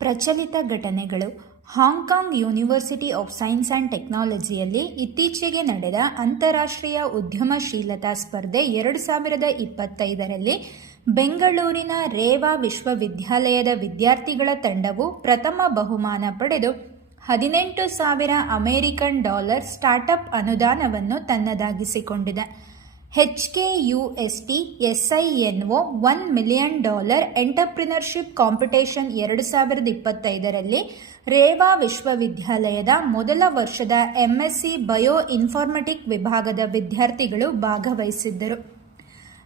ಪ್ರಚಲಿತ ಘಟನೆಗಳು. Hong Kong University of Science and ಟೆಕ್ನಾಲಜಿಯಲ್ಲಿ ಇತ್ತೀಚೆಗೆ ನಡೆದ ಅಂತಾರಾಷ್ಟ್ರೀಯ ಉದ್ಯಮಶೀಲತಾ ಸ್ಪರ್ಧೆ 2025ರಲ್ಲಿ ಬೆಂಗಳೂರಿನ ರೇವಾ ವಿಶ್ವವಿದ್ಯಾಲಯದ ವಿದ್ಯಾರ್ಥಿಗಳ ತಂಡವು ಪ್ರಥಮ ಬಹುಮಾನ ಪಡೆದು $18,000 ಅಮೆರಿಕನ್ ಸ್ಟಾರ್ಟ್ಅಪ್ ಅನುದಾನವನ್ನು ತನ್ನದಾಗಿಸಿಕೊಂಡಿದೆ. HKUST SINO $1 million entrepreneurship competition 2025ರಲ್ಲಿ ರೇವಾ ವಿಶ್ವವಿದ್ಯಾಲಯದ ಮೊದಲ ವರ್ಷದ MSc ಬಯೋ ಇನ್ಫಾರ್ಮೆಟಿಕ್ ವಿಭಾಗದ ವಿದ್ಯಾರ್ಥಿಗಳು ಭಾಗವಹಿಸಿದ್ದರು.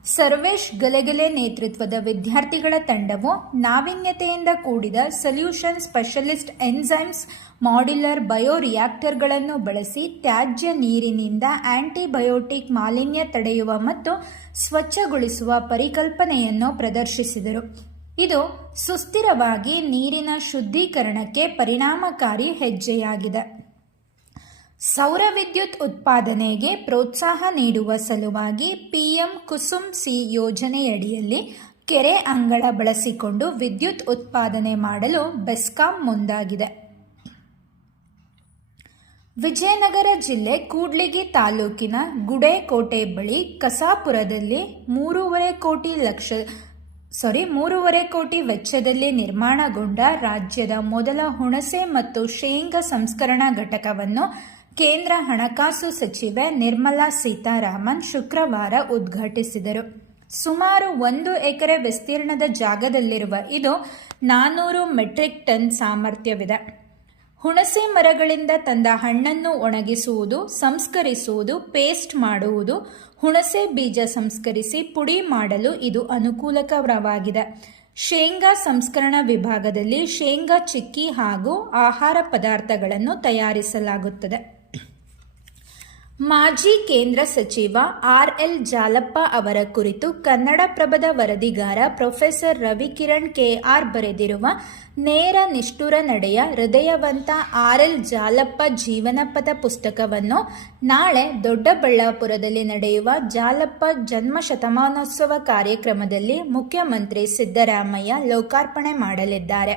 ಸರ್ವೇಶ್ ಗಲೆಗಲೆ ನೇತೃತ್ವದ ವಿದ್ಯಾರ್ಥಿಗಳ ತಂಡವು ನಾವೀನ್ಯತೆಯಿಂದ ಕೂಡಿದ solution specialist enzymes modular bio ರಿಯಾಕ್ಟರ್ಗಳನ್ನು ಬಳಸಿ ತ್ಯಾಜ್ಯ ನೀರಿನಿಂದ ಆಂಟಿಬಯೋಟಿಕ್ ಮಾಲಿನ್ಯ ತಡೆಯುವ ಮತ್ತು ಸ್ವಚ್ಛಗೊಳಿಸುವ ಪರಿಕಲ್ಪನೆಯನ್ನು ಪ್ರದರ್ಶಿಸಿದರು. ಇದು ಸುಸ್ಥಿರವಾಗಿ ನೀರಿನ ಶುದ್ಧೀಕರಣಕ್ಕೆ ಪರಿಣಾಮಕಾರಿ ಹೆಜ್ಜೆಯಾಗಿದೆ. ಸೌರ ವಿದ್ಯುತ್ ಉತ್ಪಾದನೆಗೆ ಪ್ರೋತ್ಸಾಹ ನೀಡುವ ಸಲುವಾಗಿ PM ಕುಸುಮ್ ಸಿ ಯೋಜನೆಯಡಿಯಲ್ಲಿ ಕೆರೆ ಅಂಗಳ ಬಳಸಿಕೊಂಡು ವಿದ್ಯುತ್ ಉತ್ಪಾದನೆ ಮಾಡಲು ಬೆಸ್ಕಾಂ ಮುಂದಾಗಿದೆ. ವಿಜಯನಗರ ಜಿಲ್ಲೆ ಕೂಡ್ಲಿಗಿ ತಾಲೂಕಿನ ಗುಡೇಕೋಟೆ ಬಳಿ ಕಸಾಪುರದಲ್ಲಿ 3.5 ಕೋಟಿ ವೆಚ್ಚದಲ್ಲಿ ನಿರ್ಮಾಣಗೊಂಡ ರಾಜ್ಯದ ಮೊದಲ ಹುಣಸೆ ಮತ್ತು ಶೇಂಗಾ ಸಂಸ್ಕರಣಾ ಘಟಕವನ್ನು ಕೇಂದ್ರ ಹಣಕಾಸು ಸಚಿವೆ ನಿರ್ಮಲಾ ಸೀತಾರಾಮನ್ ಶುಕ್ರವಾರ ಉದ್ಘಾಟಿಸಿದರು. ಸುಮಾರು 1 ಎಕರೆ ವಿಸ್ತೀರ್ಣದ ಜಾಗದಲ್ಲಿರುವ ಇದು 400 ಮೆಟ್ರಿಕ್ ಟನ್ ಸಾಮರ್ಥ್ಯವಿದೆ. ಹುಣಸೆ ಮರಗಳಿಂದ ತಂದ ಹಣ್ಣನ್ನು ಒಣಗಿಸುವುದು, ಸಂಸ್ಕರಿಸುವುದು, ಪೇಸ್ಟ್ ಮಾಡುವುದು, ಹುಣಸೆ ಬೀಜ ಸಂಸ್ಕರಿಸಿ ಪುಡಿ ಮಾಡಲು ಇದು ಅನುಕೂಲಕರವಾಗಿದೆ. ಶೇಂಗಾ ಸಂಸ್ಕರಣಾ ವಿಭಾಗದಲ್ಲಿ ಶೇಂಗಾ ಚಿಕ್ಕಿ ಹಾಗೂ ಆಹಾರ ಪದಾರ್ಥಗಳನ್ನು ತಯಾರಿಸಲಾಗುತ್ತದೆ. ಮಾಜಿ ಕೇಂದ್ರ ಸಚಿವ RL ಜಾಲಪ್ಪ ಅವರ ಕುರಿತು ಕನ್ನಡಪ್ರಭದ ವರದಿಗಾರ ಪ್ರೊಫೆಸರ್ ರವಿಕಿರಣ್ KR ಬರೆದಿರುವ ನೇರ ನಿಷ್ಠುರ ನಡೆಯ ಹೃದಯವಂತ RL ಜಾಲಪ್ಪ ಜೀವನಪಥ ಪುಸ್ತಕವನ್ನು ನಾಳೆ ದೊಡ್ಡಬಳ್ಳಾಪುರದಲ್ಲಿ ನಡೆಯುವ ಜಾಲಪ್ಪ ಜನ್ಮ ಶತಮಾನೋತ್ಸವ ಕಾರ್ಯಕ್ರಮದಲ್ಲಿ ಮುಖ್ಯಮಂತ್ರಿ ಸಿದ್ದರಾಮಯ್ಯ ಲೋಕಾರ್ಪಣೆ ಮಾಡಲಿದ್ದಾರೆ.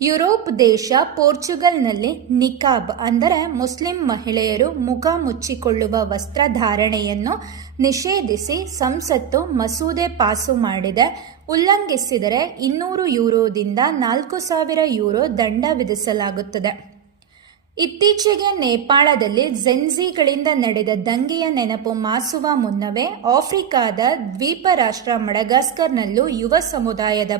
ಯುರೋಪ್ ದೇಶ ಪೋರ್ಚುಗಲ್ನಲ್ಲಿ ನಿಕಾಬ್ ಅಂದರೆ ಮುಸ್ಲಿಂ ಮಹಿಳೆಯರು ಮುಖ ಮುಚ್ಚಿಕೊಳ್ಳುವ ವಸ್ತ್ರಧಾರಣೆಯನ್ನು ನಿಷೇಧಿಸಿ ಸಂಸತ್ತು ಮಸೂದೆ ಪಾಸು ಮಾಡಿದೆ. ಉಲ್ಲಂಘಿಸಿದರೆ €200ದಿಂದ €4,000 ದಂಡ ವಿಧಿಸಲಾಗುತ್ತದೆ. ಇತ್ತೀಚೆಗೆ ನೇಪಾಳದಲ್ಲಿ ಝೆನ್ಝಿಗಳಿಂದ ನಡೆದ ದಂಗೆಯ ನೆನಪು ಮಾಸುವ ಮುನ್ನವೇ ಆಫ್ರಿಕಾದ ದ್ವೀಪ ರಾಷ್ಟ್ರ ಮಡಗಾಸ್ಕರ್ನಲ್ಲೂ ಯುವ ಸಮುದಾಯದ